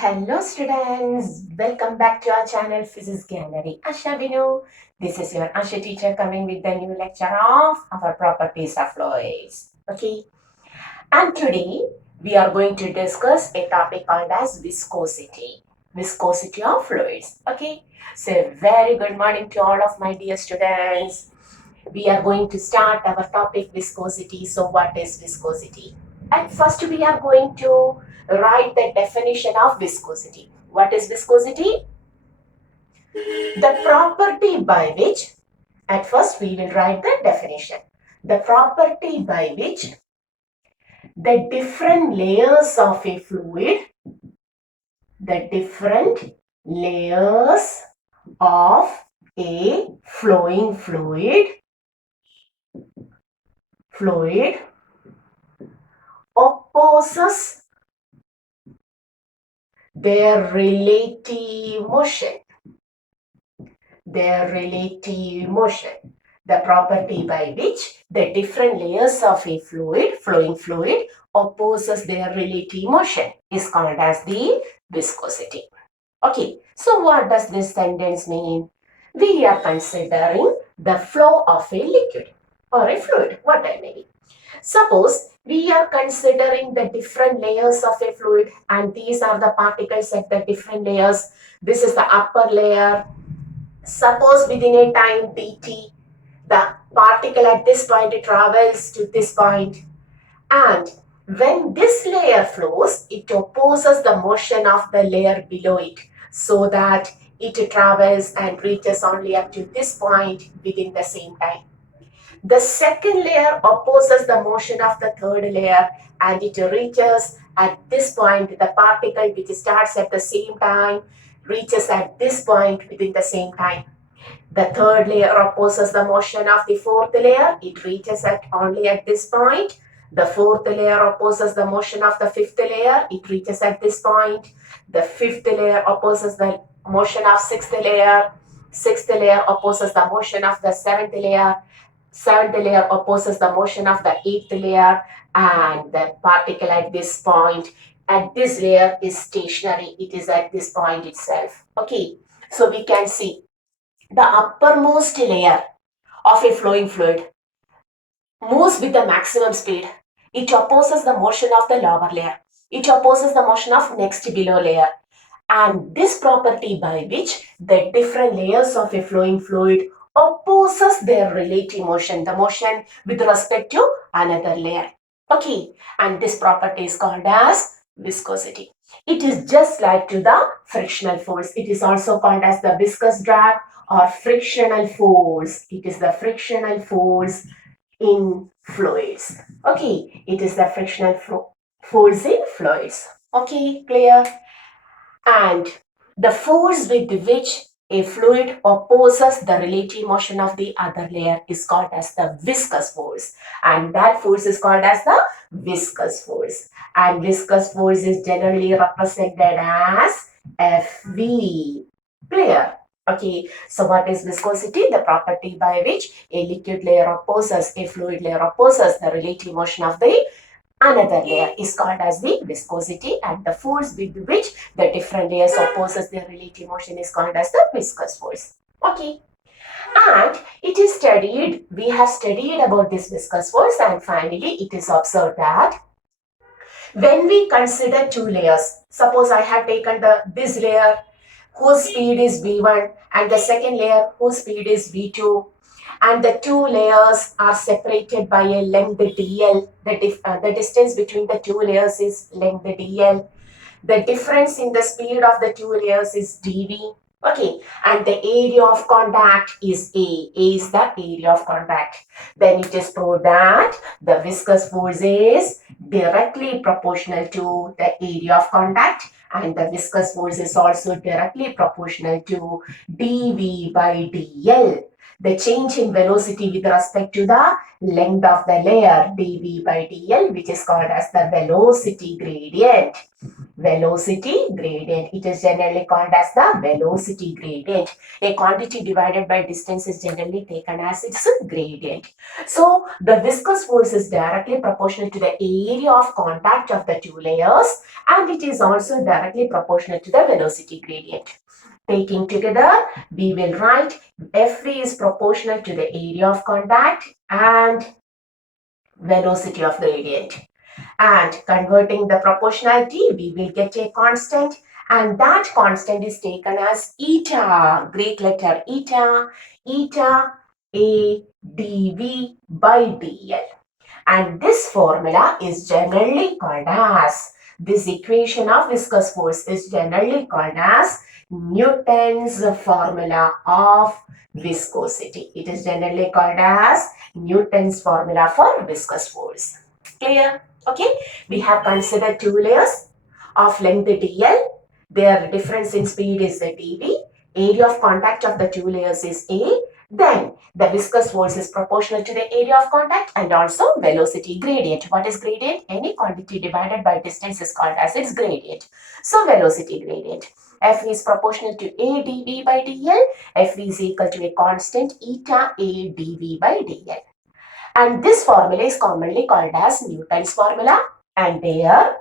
Hello students, welcome back to our channel Physics Gallery. Asha Binu. This is your Asha teacher coming with the new lecture of our properties of fluids. Okay, and today we are going to discuss a topic called as viscosity. Viscosity of fluids. Okay, so very good morning to all of my dear students. We are going to start our topic viscosity. So what is viscosity? And first we are going to write the definition of viscosity. What is viscosity? The property by which, at first we will write the definition. The property by which the different layers of a fluid, the different layers of a flowing fluid opposes their relative motion. The property by which the different layers of a flowing fluid, opposes their relative motion is called as the viscosity. Okay, so what does this sentence mean? We are considering the flow of a liquid or a fluid, whatever may be. Suppose we are considering the different layers of a fluid, and these are the particles at the different layers. This is the upper layer. Suppose within a time dt, the particle at this point travels to this point, and when this layer flows, it opposes the motion of the layer below it, so that it travels and reaches only up to this point within the same time. The second layer opposes the motion of the third layer, and it reaches at this point. The particle which starts at the same time reaches at this point within the same time. The third layer opposes the motion of the fourth layer. It reaches only at this point. The fourth layer opposes the motion of the fifth layer. It reaches at this point. The fifth layer opposes the motion of sixth layer. Sixth layer opposes the motion of the seventh layer. Seventh layer opposes the motion of the eighth layer, and the particle at this point, at this layer, is stationary. It is at this point itself. Okay, so we can see the uppermost layer of a flowing fluid moves with the maximum speed. It opposes the motion of the lower layer. It opposes the motion of next below layer. And this property by which the different layers of a flowing fluid opposes their relative motion, the motion with respect to another layer. Okay, and this property is called as viscosity. It is just like to the frictional force. It is also called as the viscous drag or frictional force. It is the frictional force in fluids. Okay, it is the frictional force in fluids. Okay, clear? And the force with which a fluid opposes the relative motion of the other layer is called as the viscous force, and that force is called as the viscous force, and viscous force is generally represented as Fv. Clear? Okay, so what is viscosity? The property by which a liquid layer opposes, a fluid layer opposes the relative motion of the another layer is called as the viscosity, and the force with which the different layers opposes their relative motion is called as the viscous force. Okay, and it is studied, we have studied about this viscous force, and finally it is observed that when we consider two layers, suppose I have taken this layer whose speed is v1 and the second layer whose speed is v2, and the two layers are separated by a length dl. The distance between the two layers is length dl. The difference in the speed of the two layers is dv. Okay, and the area of contact is A. A is the area of contact. Then it is proved that the viscous force is directly proportional to the area of contact, and the viscous force is also directly proportional to dv by dl. The change in velocity with respect to the length of the layer dv by dl, which is called as the velocity gradient. velocity gradient. It is generally called as the velocity gradient. A quantity divided by distance is generally taken as its gradient. So the viscous force is directly proportional to the area of contact of the two layers, and it is also directly proportional to the velocity gradient. Taking together, we will write F3 is proportional to the area of contact and velocity of gradient. And converting the proportionality, we will get a constant, and that constant is taken as eta, Greek letter eta, eta A dV by dl. And this formula is generally called as, this equation of viscous force is generally called as Newton's formula of viscosity. It is generally called as Newton's formula for viscous force. Clear? Okay, we have considered two layers of length dl. Their difference in speed is dv. Area of contact of the two layers is a. Then the viscous force is proportional to the area of contact and also velocity gradient. What is gradient? Any quantity divided by distance is called as its gradient. So velocity gradient. F is proportional to a dv by dl. F is equal to a constant eta a dv by dl. And this formula is commonly called as Newton's formula, and there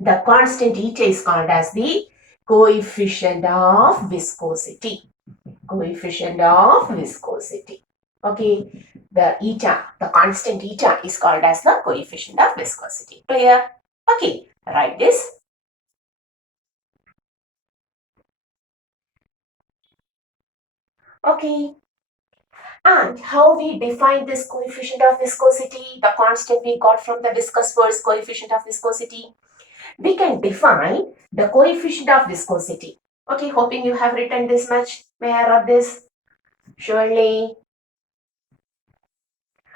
the constant eta is called as the coefficient of viscosity. Coefficient of viscosity. Okay, the constant eta is called as the coefficient of viscosity. Clear? Okay, write this. Okay. And how we define this coefficient of viscosity, the constant we got from the viscous force coefficient of viscosity? We can define the coefficient of viscosity. Okay, hoping you have written this much. May I rub this? Surely.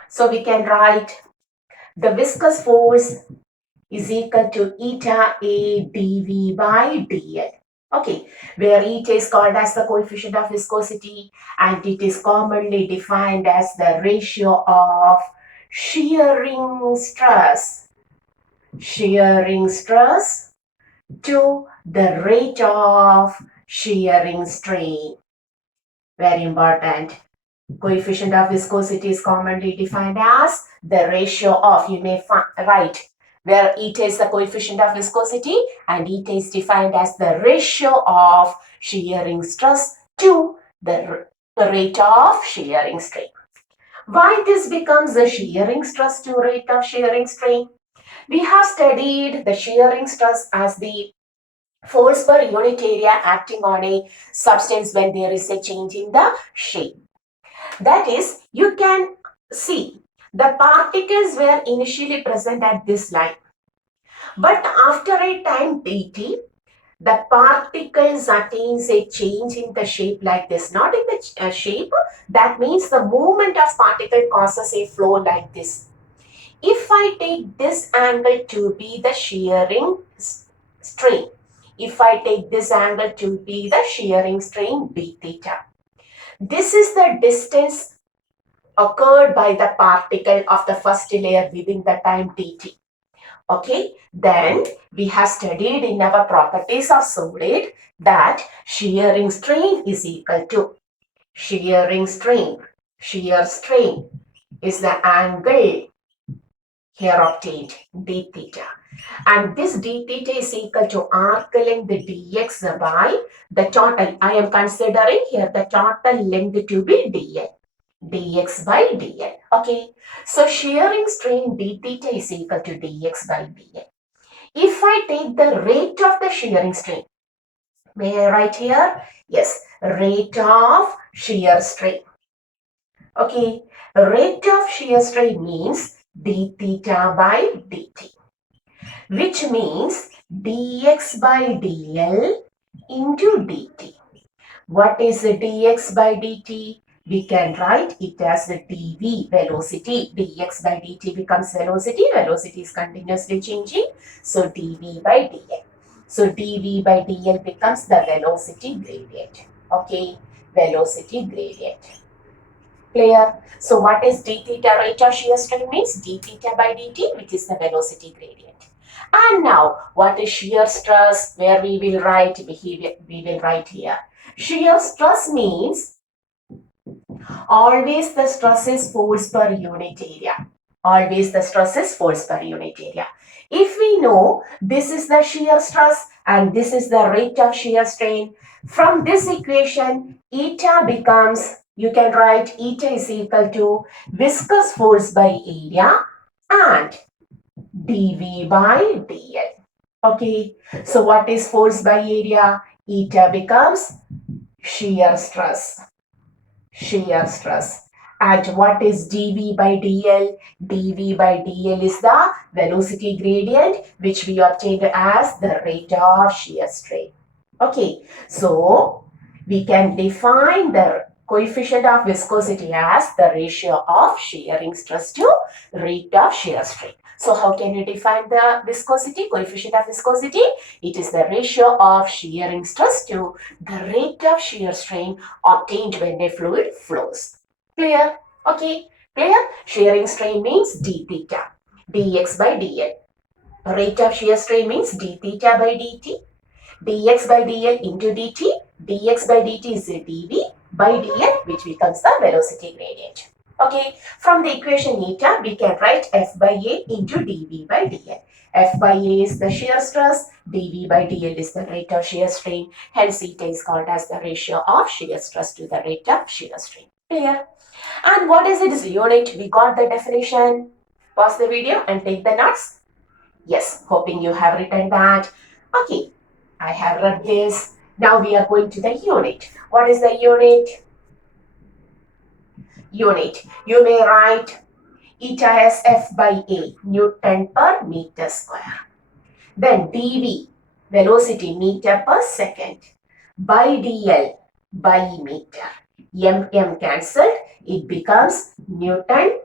So we can write the viscous force is equal to eta A dV by dl. Okay, where eta is called as the coefficient of viscosity, and it is commonly defined as the ratio of shearing stress to the rate of shearing strain. Very important. Coefficient of viscosity is commonly defined as the ratio of, you may write, where eta is the coefficient of viscosity and eta is defined as the ratio of shearing stress to the rate of shearing strain. Why this becomes the shearing stress to rate of shearing strain? We have studied the shearing stress as the force per unit area acting on a substance when there is a change in the shape. That is, you can see the particles were initially present at this line, but after a time dt, the particles attains a change in the shape like this, not in the shape. That means the movement of particle causes a flow like this. If I take this angle to be the shearing strain, if I take this angle to be the shearing strain d theta, this is the distance occurred by the particle of the first layer within the time dt. Okay, then we have studied in our properties of solid that shearing strain is equal to shearing strain. Shear strain is the angle here obtained d theta, and this d theta is equal to arc length dx by the total. I am considering here the total length to be dl. Dx by dl. Okay, so shearing strain d theta is equal to dx by dl. If I take the rate of the shearing strain, may I write here? Yes, rate of shear strain. Okay, rate of shear strain means d theta by dt, which means dx by dl into dt. What is dx by dt? We can write it as the dv, velocity. Dx by dt becomes velocity. Velocity is continuously changing. So dv by dl. So dv by dl becomes the velocity gradient. Okay, velocity gradient. Clear? So what is d theta rate of shear strain means? D theta by dt, which is the velocity gradient. And now, what is shear stress? Where we will write, we will write here. Shear stress means always the stress is force per unit area. Always the stress is force per unit area. If we know this is the shear stress and this is the rate of shear strain, from this equation, eta becomes, you can write eta is equal to viscous force by area and dV by dl. Okay, so what is force by area? Eta becomes shear stress. Shear stress. And what is dV by dl? dV by dl is the velocity gradient which we obtained as the rate of shear strain. Okay, so we can define the coefficient of viscosity as the ratio of shearing stress to rate of shear strain. So how can you define the viscosity, coefficient of viscosity? It is the ratio of shearing stress to the rate of shear strain obtained when a fluid flows. Clear? Okay, clear? Shearing strain means d theta, dx by dl. Rate of shear strain means d theta by dt. dx by dl into dt, dx by dt is dv by dl, which becomes the velocity gradient. Okay, from the equation eta, we can write F by A into dV by dl. F by A is the shear stress, dV by dl is the rate of shear strain, hence eta is called as the ratio of shear stress to the rate of shear strain. Clear? And what is its unit? We got the definition. Pause the video and take the notes. Yes, hoping you have written that. Okay, I have read this. Now we are going to the unit. What is the unit? Unit. You may write eta as F by A, Newton per meter square. Then dV, velocity meter per second, by dl, by meter. M cancelled, it becomes Newton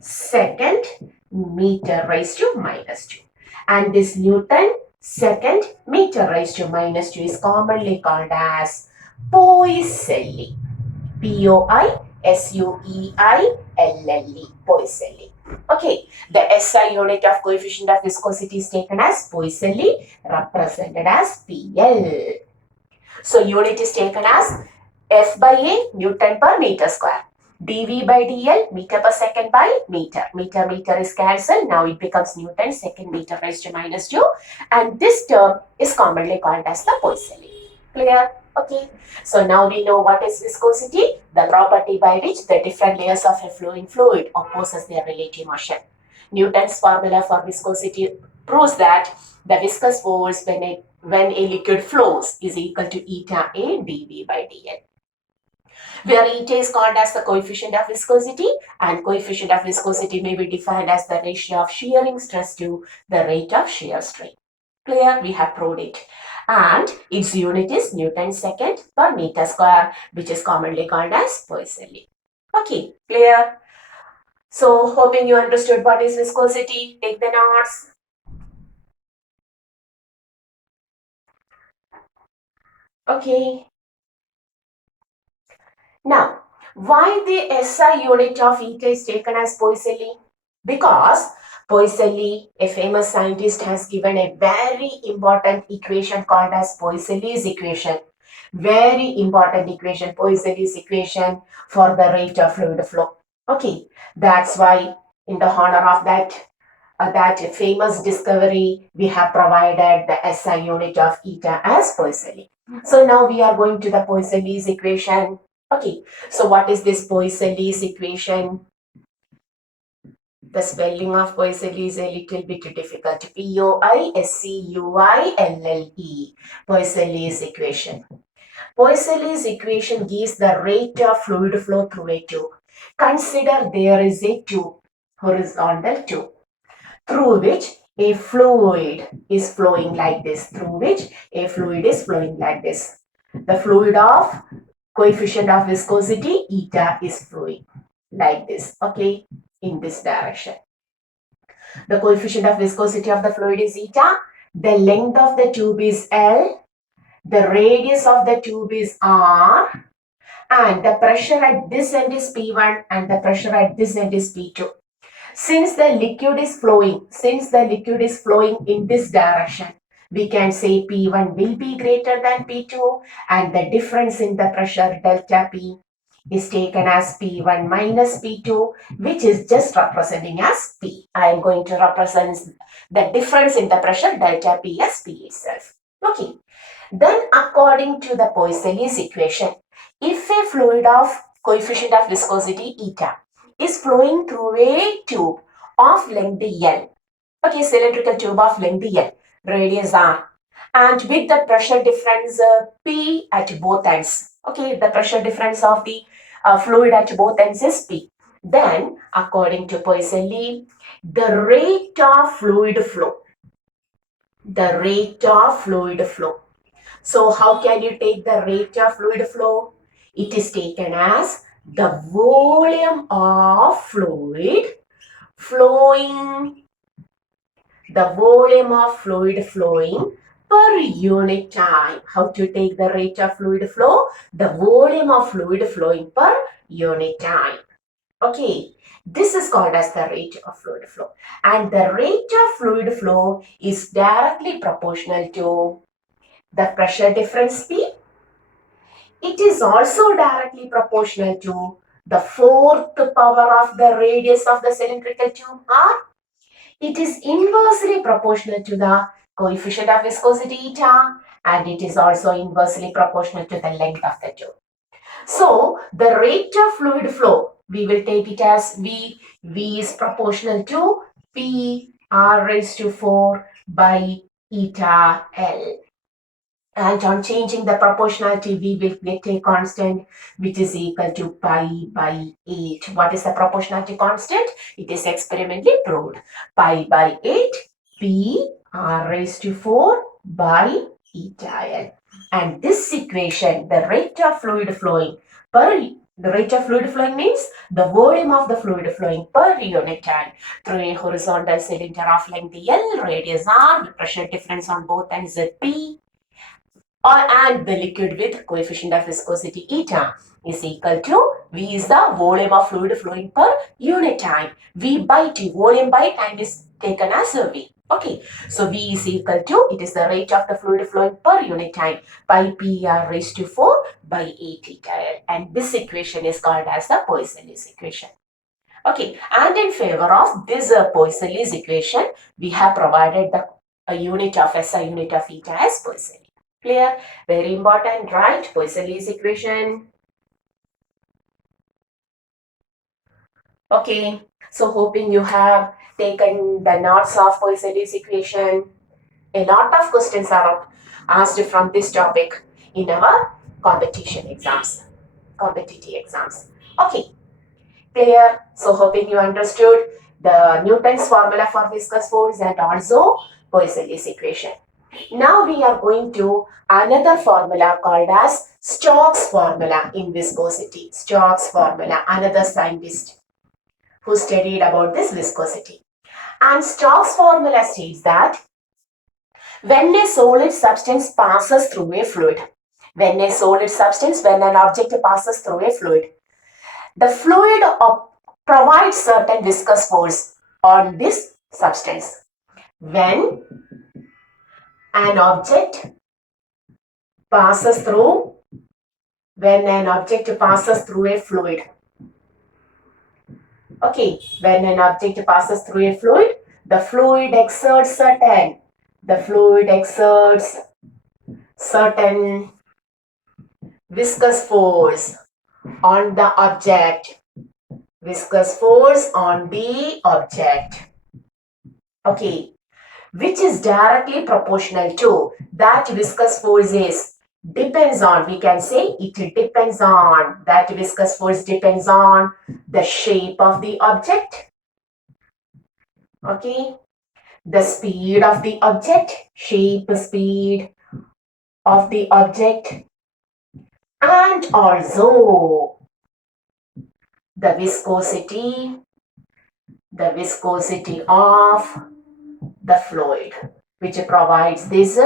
second meter raised to minus 2. And this Newton second meter raised to minus 2 is commonly called as Poiseuille. Poiseuille. Poiseuille. Okay, the SI unit of coefficient of viscosity is taken as Poiseuille, represented as PL. So unit is taken as F by A, Newton per meter square. dV by dl, meter per second by meter. Meter is cancelled. Now it becomes Newton second meter raised to minus 2. And this term is commonly called as the Poiseuille. Clear? Okay. So now we know what is viscosity, the property by which the different layers of a flowing fluid opposes their relative motion. Newton's formula for viscosity proves that the viscous force when a liquid flows is equal to eta A dV by dl. Where eta is called as the coefficient of viscosity, and coefficient of viscosity may be defined as the ratio of shearing stress to the rate of shear strain. Clear? We have proved it. And its unit is Newton second per meter square, which is commonly called as Poiseuille. Okay, clear? So, hoping you understood what is viscosity. Take the notes. Okay. Now, why the SI unit of eta is taken as Poiseuille? Because Poiseuille, a famous scientist, has given a very important equation called as Poiseuille's equation. Very important equation, Poiseuille's equation for the rate of fluid flow. Okay, that's why in the honor of that famous discovery, we have provided the SI unit of eta as Poiseuille. So now we are going to the Poiseuille's equation. Okay, so what is this Poiseuille's equation? The spelling of Poiseuille is a little bit difficult. Poiseuille. Poiseuille's equation. Poiseuille's equation gives the rate of fluid flow through a tube. Consider there is a tube, horizontal tube, through which a fluid is flowing like this. Through which a fluid is flowing like this. The fluid of coefficient of viscosity eta is flowing like this, okay, in this direction. The coefficient of viscosity of the fluid is eta. The length of the tube is L. The radius of the tube is R. And the pressure at this end is P1 and the pressure at this end is P2. Since the liquid is flowing in this direction, we can say P1 will be greater than P2 and the difference in the pressure delta P is taken as P1 minus P2, which is just representing as P. I am going to represent the difference in the pressure delta P as P itself. Okay. Then according to the Poiseuille's equation, if a fluid of coefficient of viscosity eta is flowing through a tube of length L, okay, cylindrical tube of length L, radius R, and with the pressure difference P at both ends, okay, the pressure difference of the fluid at both ends is P. Then, according to Poiseuille, the rate of fluid flow, so how can you take the rate of fluid flow? It is taken as the volume of fluid flowing, per unit time. How to take the rate of fluid flow? The volume of fluid flowing per unit time. Okay, this is called as the rate of fluid flow. And the rate of fluid flow is directly proportional to the pressure difference P. It is also directly proportional to the fourth power of the radius of the cylindrical tube R. It is inversely proportional to the coefficient of viscosity eta, and it is also inversely proportional to the length of the tube. So, the rate of fluid flow, we will take it as V. V is proportional to P R raised to 4 by eta L. And on changing the proportionality, we will get a constant which is equal to pi by 8. What is the proportionality constant? It is experimentally proved. Pi by 8 P R raised to 4 by eta L. And this equation, the rate of fluid flowing means the volume of the fluid flowing per unit time through a horizontal cylinder of length L, radius R, with pressure difference on both ends P, and the liquid with coefficient of viscosity eta is equal to V is the volume of fluid flowing per unit time. V by T, volume by time is taken as V. Okay, so V is equal to, it is the rate of the fluid flowing per unit time by P R raised to 4 by 8 eta L. And this equation is called as the Poiseuille's equation. Okay, and in favor of this Poiseuille's equation, we have provided a unit of SI unit of eta as Poiseuille. Clear? Very important, right? Poiseuille's equation. Okay, so hoping you have taken the notes of Poiseuille's equation. A lot of questions are asked from this topic in our competitive exams. Okay, clear? So hoping you understood the Newton's formula for viscous force and also Poiseuille's equation. Now we are going to another formula called as Stokes formula in viscosity. Stokes formula, another scientist who studied about this viscosity. And Stokes formula states that when a solid substance passes through a fluid, when an object passes through a fluid, the fluid provides certain viscous force on this substance. When an object passes through a fluid. Okay, when an object passes through a fluid, the fluid exerts certain viscous force on the object. Okay, which is directly proportional to that viscous force depends on the shape of the object, okay, the speed of the object, speed of the object, and also the viscosity of the fluid, which provides this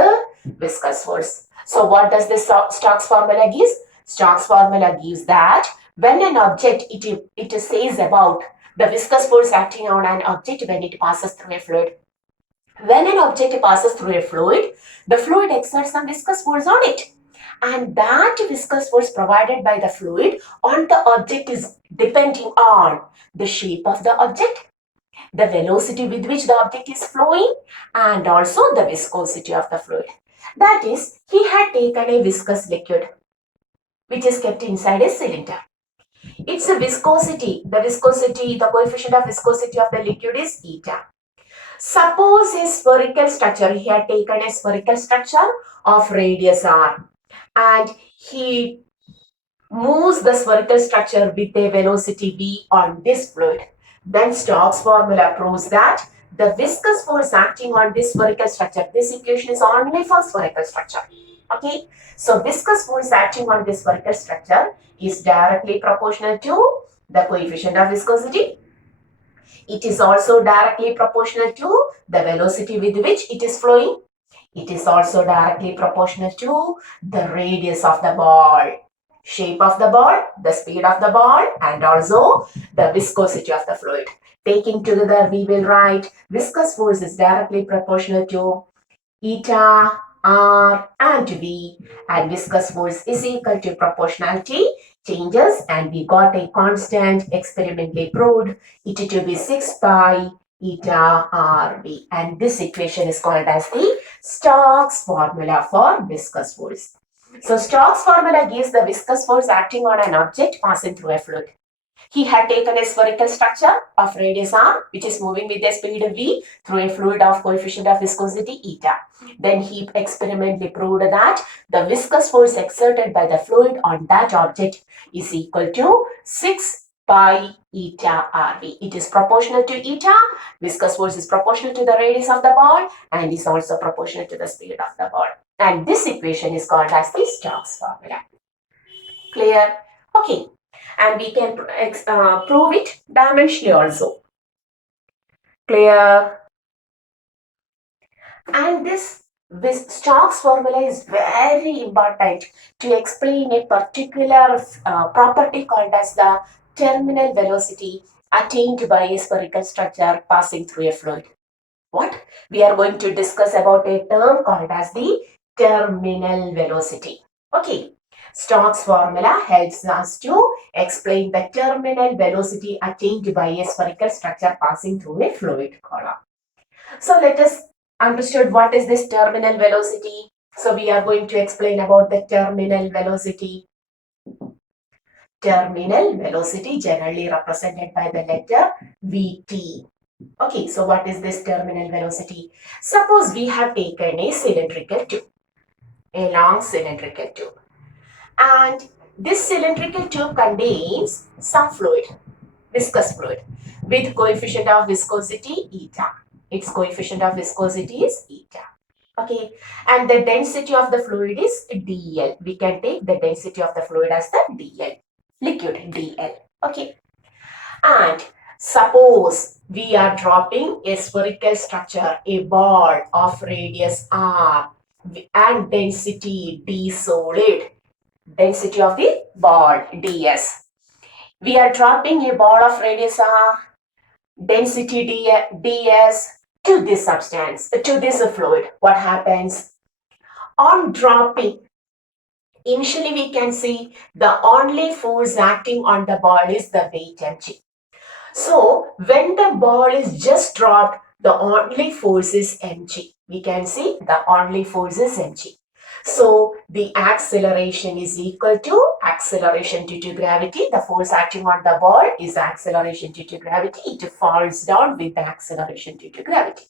viscous force. So what does this Stokes formula gives? Stokes formula gives that when an object, it says about the viscous force acting on an object when it passes through a fluid. When an object passes through a fluid, the fluid exerts some viscous force on it. And that viscous force provided by the fluid on the object is depending on the shape of the object, the velocity with which the object is flowing, and also the viscosity of the fluid. That is, he had taken a viscous liquid which is kept inside a cylinder. Its viscosity, the coefficient of viscosity of the liquid is eta. Suppose a spherical structure, he had taken a spherical structure of radius r and he moves the spherical structure with a velocity v on this fluid. Then Stokes' formula proves that the viscous force acting on this spherical structure, this equation is only for spherical structure. Okay, so viscous force acting on this spherical structure is directly proportional to the coefficient of viscosity. It is also directly proportional to the velocity with which it is flowing. It is also directly proportional to the radius of the ball, shape of the ball, the speed of the ball, and also the viscosity of the fluid. Taking together, we will write viscous force is directly proportional to eta, r, and v, and viscous force is equal to proportionality changes, and we got a constant experimentally proved it to be 6 pi eta r v, and this equation is called as the Stokes formula for viscous force. So Stokes formula gives the viscous force acting on an object passing through a fluid. He had taken a spherical structure of radius r, which is moving with a speed v through a fluid of coefficient of viscosity eta. Then he experimentally proved that the viscous force exerted by the fluid on that object is equal to 6 pi eta rv. It is proportional to eta. Viscous force is proportional to the radius of the ball and is also proportional to the speed of the ball. And this equation is called as the Stokes formula. Clear? Okay. And we can prove it dimensionally also. Clear? And this Stokes formula is very important to explain a particular property called as the terminal velocity attained by a spherical structure passing through a fluid. What? We are going to discuss about a term called as the terminal velocity. Okay. Stokes formula helps us to explain the terminal velocity attained by a spherical structure passing through a fluid column. So let us understand what is this terminal velocity. So we are going to explain about the terminal velocity. Terminal velocity generally represented by the letter Vt. Okay, so what is this terminal velocity? Suppose we have taken a cylindrical tube, a long cylindrical tube. And this cylindrical tube contains some fluid, viscous fluid, with coefficient of viscosity eta. Its coefficient of viscosity is eta. Okay, and the density of the fluid is dl. We can take the density of the fluid as the dl, liquid dl. Okay, and suppose we are dropping a spherical structure, a ball of radius r and density d solid. Density of the ball ds. We are dropping a ball of radius r, density ds to this substance, to this fluid. What happens? On dropping, initially we can see the only force acting on the ball is the weight mg. So when the ball is just dropped, the only force is mg. We can see the only force is mg. So the acceleration is equal to acceleration due to gravity. The force acting on the ball is acceleration due to gravity. It falls down with the acceleration due to gravity.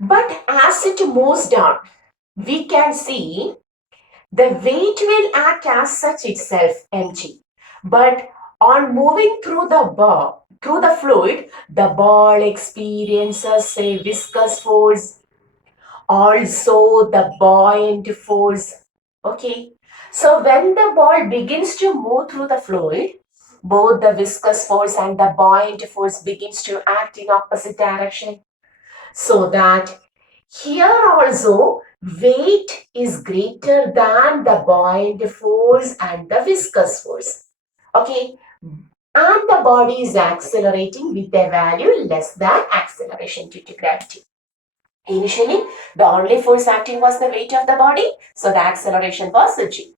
But as it moves down, we can see the weight will act as such itself, mg. But on moving through the ball, through the fluid, the ball experiences a viscous force, also the buoyant force. Okay, so when the ball begins to move through the fluid, both the viscous force and the buoyant force begins to act in opposite direction. So that here also weight is greater than the buoyant force and the viscous force. Okay, and the body is accelerating with a value less than acceleration due to gravity. Initially, the only force acting was the weight of the body, so the acceleration was g.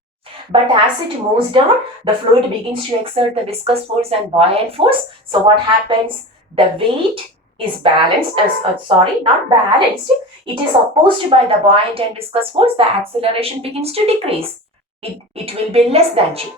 But as it moves down, the fluid begins to exert the viscous force and buoyant force. So what happens? The weight is balanced, not balanced. It is opposed by the buoyant and viscous force. The acceleration begins to decrease. It will be less than g.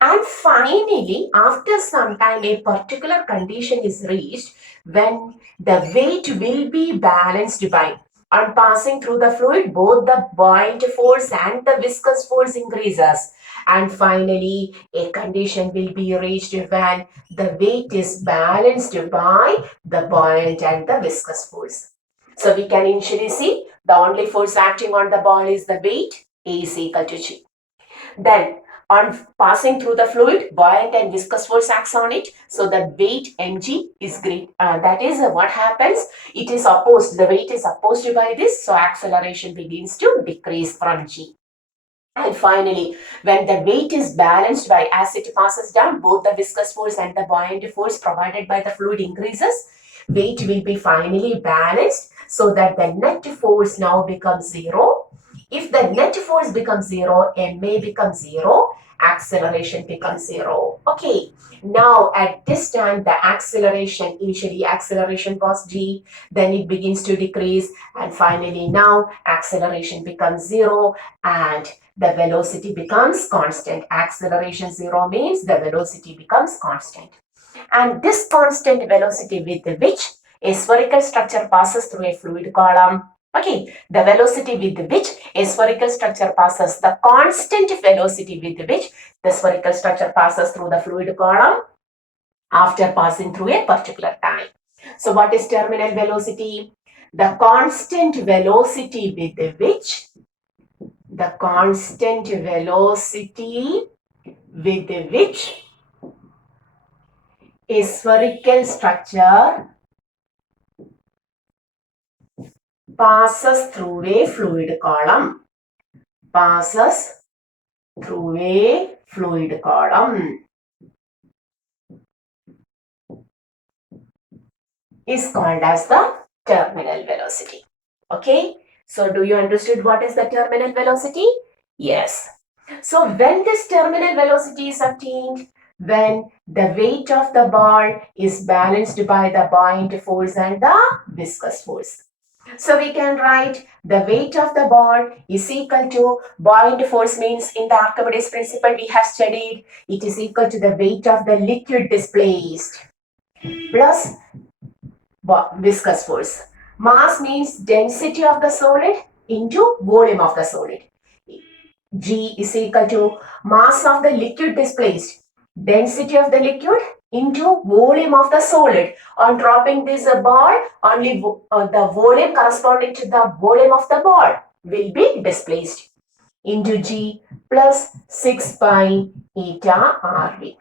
And finally, after some time, a particular condition is reached when the weight will be balanced by, on passing through the fluid, both the buoyant force and the viscous force increases. And finally, a condition will be reached when the weight is balanced by the buoyant and the viscous force. So we can initially see the only force acting on the ball is the weight, A is equal to G. Then on passing through the fluid, buoyant and viscous force acts on it. So the weight mg is great. That is what happens. It is opposed. The weight is opposed by this. So acceleration begins to decrease from g. And finally, when the weight is balanced by, as it passes down, both the viscous force and the buoyant force provided by the fluid increases. Weight will be finally balanced so that the net force now becomes zero. If the net force becomes zero, ma becomes zero, acceleration becomes zero. Okay, now at this time, the acceleration, initially acceleration was g, then it begins to decrease, and finally now acceleration becomes zero and the velocity becomes constant. Acceleration zero means the velocity becomes constant. And this constant velocity with which a spherical structure passes through a fluid column. Okay, the velocity with which a spherical structure passes, the constant velocity with which the spherical structure passes through the fluid column after passing through a particular time. So what is terminal velocity? The constant velocity with which a spherical structure passes through a fluid column. Is called as the terminal velocity. Okay, so do you understood what is the terminal velocity? Yes. So when this terminal velocity is obtained, when the weight of the ball is balanced by the buoyant force and the viscous force. So we can write the weight of the ball is equal to, buoyant force means in the Archimedes principle we have studied, it is equal to the weight of the liquid displaced plus viscous force. Mass means density of the solid into volume of the solid. G is equal to mass of the liquid displaced, density of the liquid into volume of the solid. On dropping this ball, only the volume corresponding to the volume of the ball will be displaced into G plus 6 pi eta RV.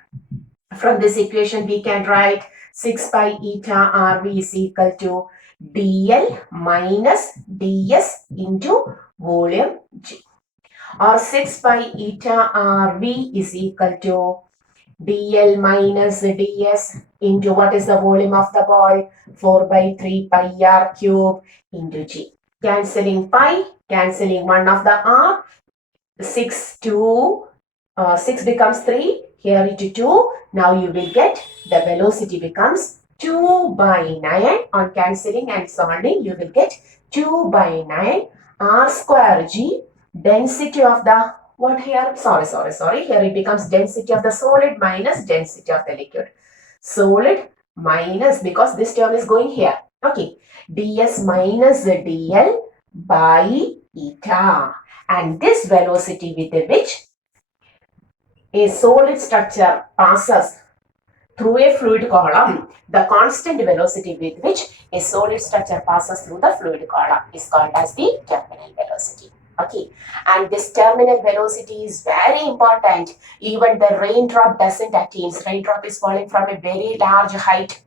From this equation, we can write 6 pi eta RV is equal to dl minus ds into volume G. Or 6 pi eta RV is equal to dl minus ds into what is the volume of the ball? 4 by 3 pi r cube into G. Cancelling pi, cancelling one of the r, 6 becomes 3, here it is 2. Now you will get the velocity becomes 2 by 9. On cancelling and solving, you will get 2 by 9 r square G, density of the, what here? Sorry. Here it becomes density of the solid minus density of the liquid. Solid minus, because this term is going here. Okay. ds minus dl by eta. And this velocity with which a solid structure passes through a fluid column, the constant velocity with which a solid structure passes through the fluid column is called as the terminal velocity. Okay, and this terminal velocity is very important. Even the raindrop doesn't attain. Raindrop is falling from a very large height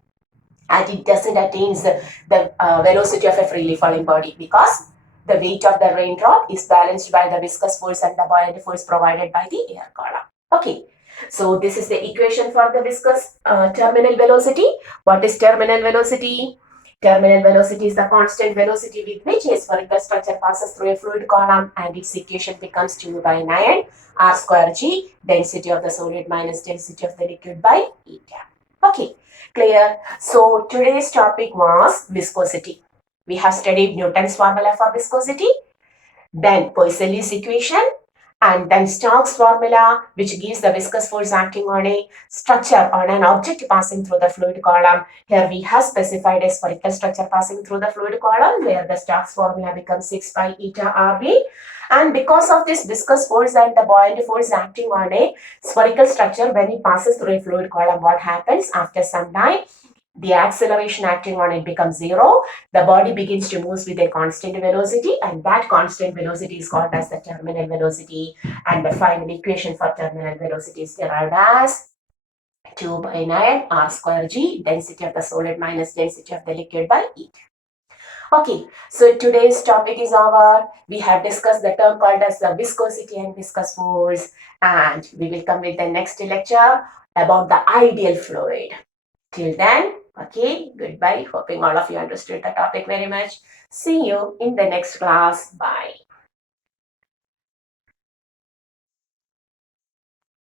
and it doesn't attain the velocity of a freely falling body because the weight of the raindrop is balanced by the viscous force and the buoyant force provided by the air column. Okay, So this is the equation for the viscous terminal velocity. What is terminal velocity? Terminal velocity is the constant velocity with which a spherical structure passes through a fluid column, and its equation becomes 2 by 9 r square g, density of the solid minus density of the liquid by eta. Okay, clear? So today's topic was viscosity. We have studied Newton's formula for viscosity, then Poiseuille's equation, and then Stokes' formula, which gives the viscous force acting on a structure on an object passing through the fluid column. Here we have specified a spherical structure passing through the fluid column, where the Stokes' formula becomes 6 pi eta RB. And because of this viscous force and the buoyant force acting on a spherical structure when it passes through a fluid column, what happens after some time? The acceleration acting on it becomes zero. The body begins to move with a constant velocity, and that constant velocity is called as the terminal velocity. And the final equation for terminal velocity is derived as 2 by 9 r square g, density of the solid minus density of the liquid by E. Okay, so today's topic is over. We have discussed the term called as the viscosity and viscous force, and we will come with the next lecture about the ideal fluid. Till then, okay, goodbye. Hoping all of you understood the topic very much. See you in the next class. Bye.